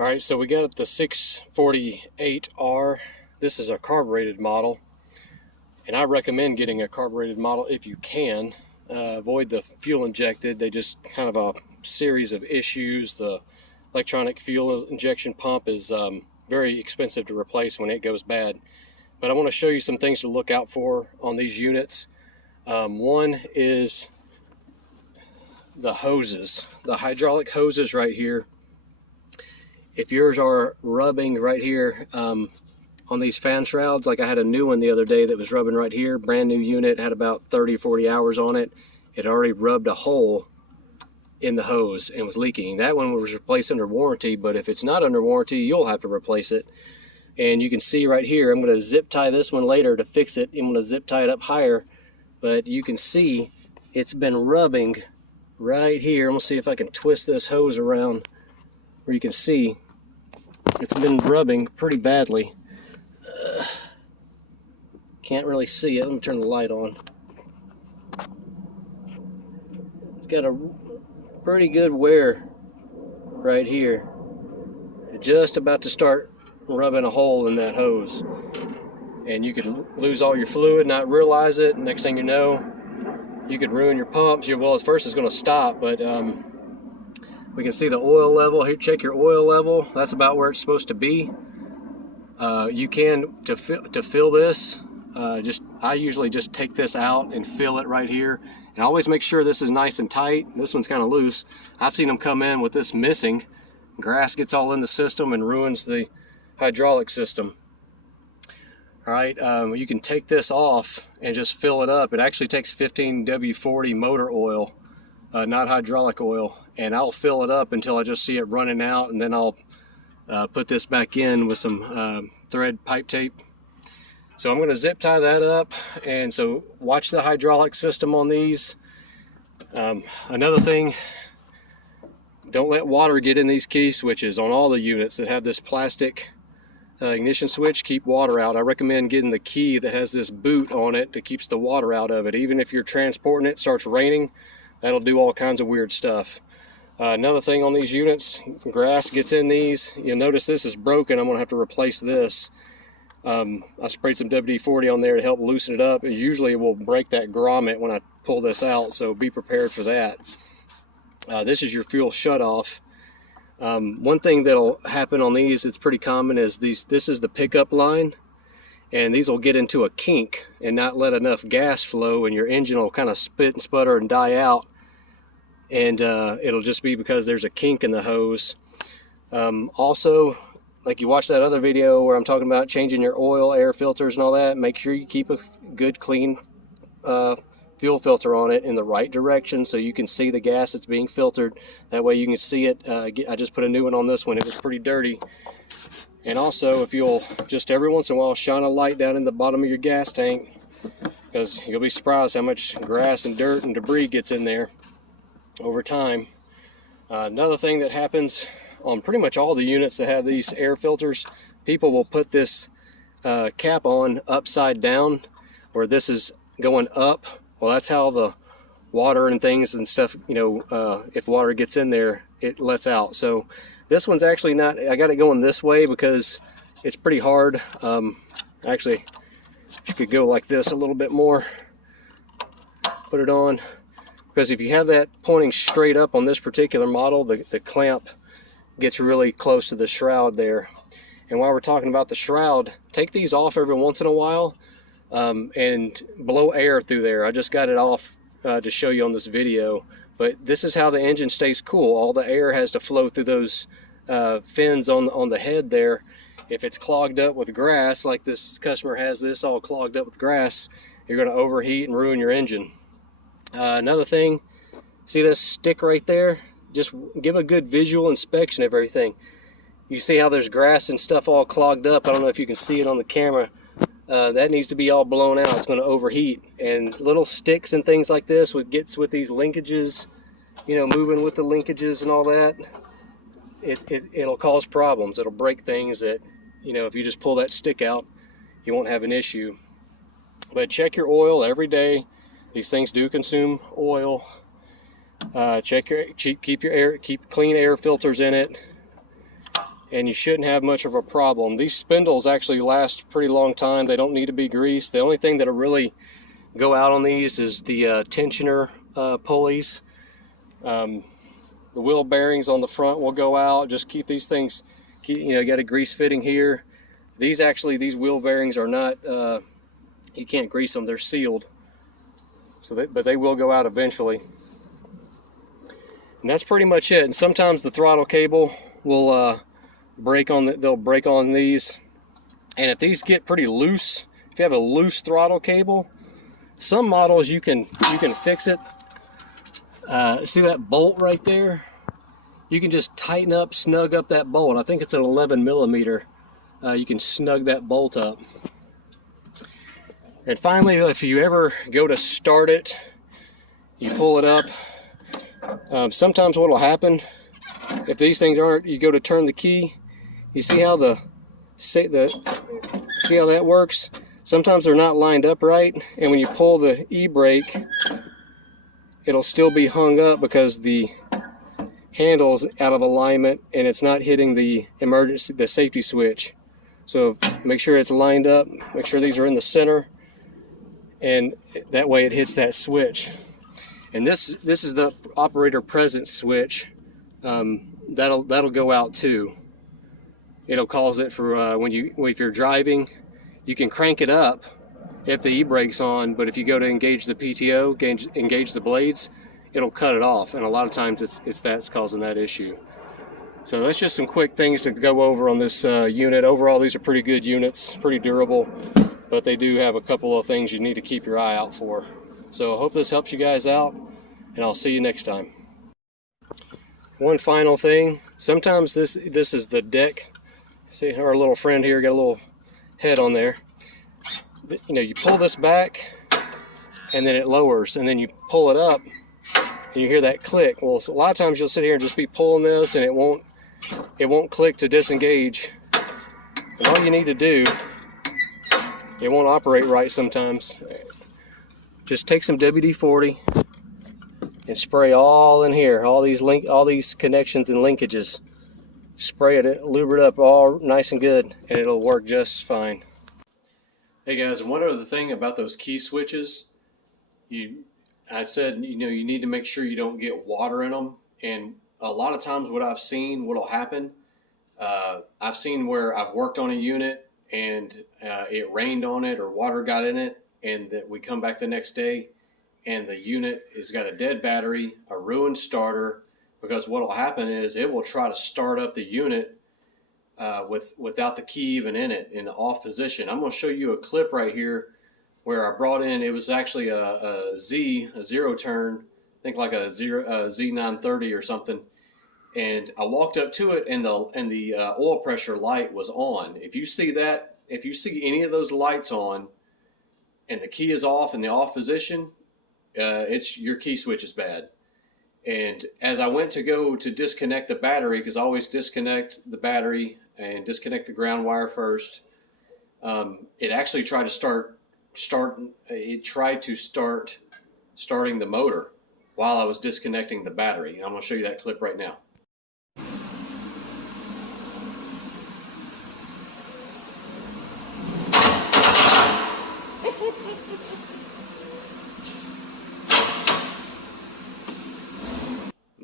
Alright, so we got the 648R. This is a carbureted model, and I recommend getting a carbureted model if you can. Avoid the fuel injected. They just kind of a series of issues. The electronic fuel injection pump is very expensive to replace when it goes bad. But I want to show you some things to look out for on these units. One is the hoses, the hydraulic hoses right here. If yours are rubbing right here on these fan shrouds, like I had a new one the other day that was rubbing right here, brand new unit, had about 30-40 hours on it. It already rubbed a hole in the hose and was leaking. That one was replaced under warranty, but if it's not under warranty, you'll have to replace it. And you can see right here, I'm going to zip tie this one later to fix it. I'm going to zip tie it up higher, but you can see it's been rubbing right here. I'm going to see if I can twist this hose around where you can see it's been rubbing pretty badly. Can't really see it. Let me turn the light on. It's got a pretty good wear right here. Just about to start rubbing a hole in that hose. And you could lose all your fluid, not realize it. Next thing you know, you could ruin your pumps. Well, at first it's going to stop, but we can see the oil level here. Check your oil level. That's about where it's supposed to be. You can, to fill this, I usually just take this out and fill it right here. And always make sure this is nice and tight. This one's kind of loose. I've seen them come in with this missing. Grass gets all in the system and ruins the hydraulic system. All right, you can take this off and just fill it up. It actually takes 15 W40 motor oil, not hydraulic oil. And I'll fill it up until I just see it running out, and then I'll put this back in with some thread pipe tape. So I'm going to zip tie that up, and so watch the hydraulic system on these. Another thing, don't let water get in these key switches on all the units that have this plastic ignition switch. Keep water out. I recommend getting the key that has this boot on it that keeps the water out of it. Even if you're transporting it, starts raining, that'll do all kinds of weird stuff. Another thing on these units, grass gets in these. You'll notice this is broken. I'm going to have to replace this. I sprayed some WD-40 on there to help loosen it up. Usually it will break that grommet when I pull this out, so be prepared for that. This is your fuel shutoff. One thing that'll happen on these, it's pretty common, is this is the pickup line, and these will get into a kink and not let enough gas flow, and your engine will kind of spit and sputter and die out. And it'll just be because there's a kink in the hose. Also, like you watched that other video where I'm talking about changing your oil, air filters and all that, make sure you keep a good clean fuel filter on it in the right direction so you can see the gas that's being filtered. That way you can see it. I just put a new one on this one. It was pretty dirty. And also, if you'll just every once in a while shine a light down in the bottom of your gas tank, because you'll be surprised how much grass and dirt and debris gets in there over time. Another thing that happens on pretty much all the units that have these air filters, people will put this cap on upside down, where this is going up. Well, that's how the water and things and stuff, if water gets in there, it lets out. So this one's actually not, I got it going this way because it's pretty hard. Actually, you could go like this a little bit more, put it on. Because if you have that pointing straight up on this particular model, the clamp gets really close to the shroud there. And while we're talking about the shroud, take these off every once in a while and blow air through there. I just got it off to show you on this video. But this is how the engine stays cool. All the air has to flow through those fins on the head there. If it's clogged up with grass, like this customer has this all clogged up with grass, you're going to overheat and ruin your engine. Another thing, see this stick right there? Just give a good visual inspection of everything. You see how there's grass and stuff all clogged up. I don't know if you can see it on the camera. That needs to be all blown out. It's going to overheat. And little sticks and things like this gets with these linkages, moving with the linkages and all that, it'll cause problems. It'll break things that, if you just pull that stick out, you won't have an issue. But check your oil every day. These things do consume oil. Keep clean air filters in it. and you shouldn't have much of a problem. These spindles actually last a pretty long time. They don't need to be greased. The only thing that'll really go out on these is the tensioner pulleys. The wheel bearings on the front will go out. Just keep these things, you got a grease fitting here. These wheel bearings are not, you can't grease them, they're sealed. But they will go out eventually. And that's pretty much it. And sometimes the throttle cable will they'll break on these. And if these get pretty loose, if you have a loose throttle cable, some models you can fix it. See that bolt right there? You can just snug up that bolt. I think it's an 11 millimeter. You can snug that bolt up. And finally, if you ever go to start it, you pull it up. Sometimes what will happen, if these things aren't, you go to turn the key, you see how see how that works? Sometimes they're not lined up right, and when you pull the e-brake, it'll still be hung up because the handle's out of alignment and it's not hitting the safety switch. So make sure it's lined up, make sure these are in the center, and that way it hits that switch. And this is the operator presence switch. That'll go out too. It'll cause it for if you're driving, you can crank it up if the e-brake's on, but if you go to engage the PTO, engage the blades, it'll cut it off, and a lot of times that's causing that issue. So that's just some quick things to go over on this unit. Overall, these are pretty good units, pretty durable, but they do have a couple of things you need to keep your eye out for. So I hope this helps you guys out, and I'll see you next time. One final thing, sometimes this is the deck. See, our little friend here got a little head on there. You pull this back and then it lowers, and then you pull it up and you hear that click. Well, a lot of times you'll sit here and just be pulling this and it won't click to disengage. And all you need to do, it won't operate right sometimes. Just take some WD-40 and spray all in here, all these connections and linkages. Spray it, lube it up all nice and good, and it'll work just fine. Hey guys, and one other thing about those key switches, I said you need to make sure you don't get water in them. And a lot of times what'll happen, I've seen where I've worked on a unit and it rained on it or water got in it, and that we come back the next day and the unit has got a dead battery, a ruined starter, because what'll happen is it will try to start up the unit without the key even in it, in the off position. I'm going to show you a clip right here where I brought in, it was actually a zero turn, I think like a Z930 or something, and I walked up to it and the oil pressure light was on. If you see any of those lights on and the key is off in the off position, your key switch is bad. And as I went to go to disconnect the battery, because I always disconnect the battery and disconnect the ground wire first, it actually tried to start starting the motor while I was disconnecting the battery. And I'm going to show you that clip right now.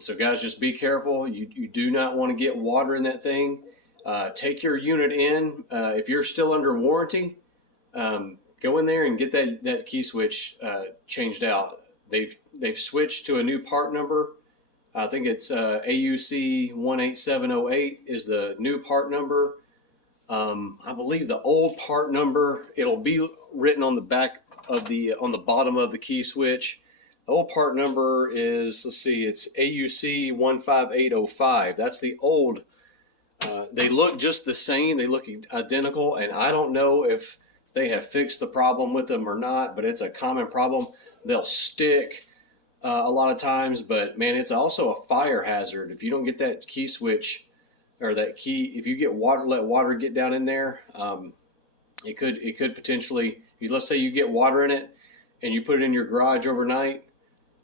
So guys, just be careful. You do not want to get water in that thing. Take your unit in. If you're still under warranty, go in there and get that key switch changed out. They've switched to a new part number. I think it's AUC 18708 is the new part number. I believe the old part number, it'll be written on the back of on the bottom of the key switch. The old part number is, let's see, it's AUC 15805. That's the old. They look just the same. They look identical, and I don't know if they have fixed the problem with them or not, but it's a common problem. They'll stick a lot of times, but man, it's also a fire hazard. If you don't get that key switch or that key, if you let water get down in there, it could potentially, let's say you get water in it and you put it in your garage overnight,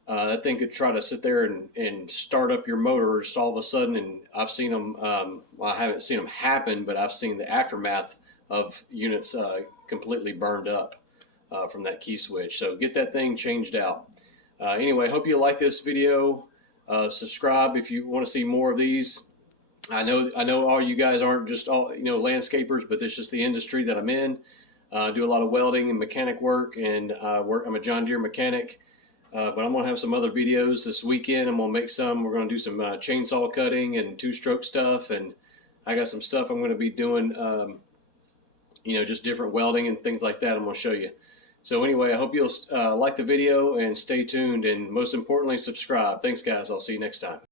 That thing could try to sit there and start up your motor just all of a sudden. And I've seen them, well, I haven't seen them happen, but I've seen the aftermath of units completely burned up from that key switch. So get that thing changed out. Anyway, hope you like this video. Subscribe if you want to see more of these. I know all you guys aren't just all landscapers, but this is just the industry that I'm in. Do a lot of welding and mechanic work, and I'm a John Deere mechanic. But I'm gonna have some other videos this weekend. I'm gonna make some. We're gonna do some chainsaw cutting and two-stroke stuff, and I got some stuff I'm gonna be doing. Just different welding and things like that. I'm gonna show you. So anyway, I hope you'll like the video and stay tuned, and most importantly, subscribe. Thanks, guys. I'll see you next time.